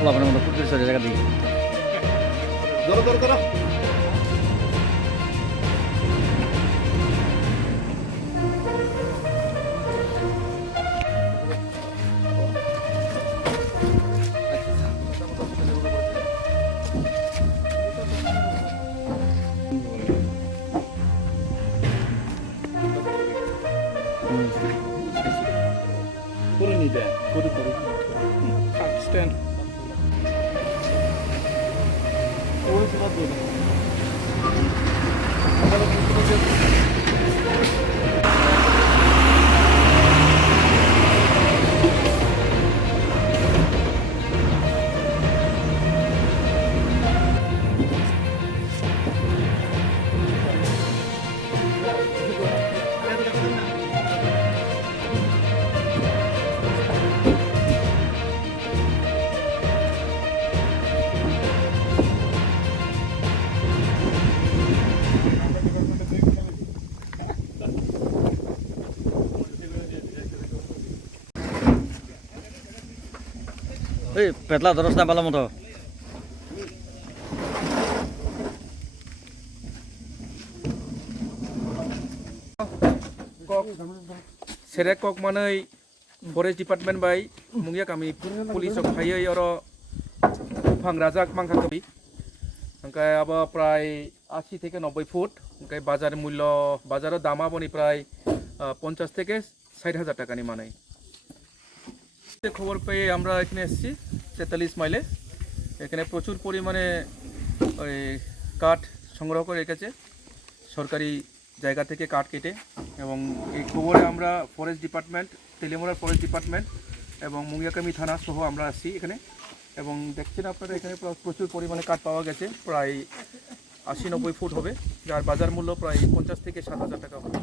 খোলাপানের মতো পুকুর চলে জায়গা দিই ধরো ধরো ধরো করে নিবে করে করে স্ট্যান্ড ওই সেটা দিন এই পেটলা ধরস না ভালো মতো Serek kok manai forest department by mungya kami police of hayai oro phang rajak mangkha kabi angkai aba prai 80 থেকে 90 foot angkai bazar mullo bazar dama boni prai 50 থেকে 60000 টাকা নি মানাই খবর পেয়ে আমরা এখানে এসেছি 43 মাইলে এখানে প্রচুর পরিমাণে ওই কাঠ সংগ্রহ করে রেখেছে সরকারি জায়গা থেকে কাঠ কেটে এবং এই খবরে আমরা forest department Teliamura forest department এবং মুঙ্গিয়াকামি থানা সহ আমরা আসছি এখানে এবং দেখছেন আপনারা এখানে প্রচুর পরিমাণে কাঠ পাওয়া গেছে প্রায় 80-90 ফুট হবে যার বাজার মূল্য প্রায় 50 থেকে 7000 টাকা হবে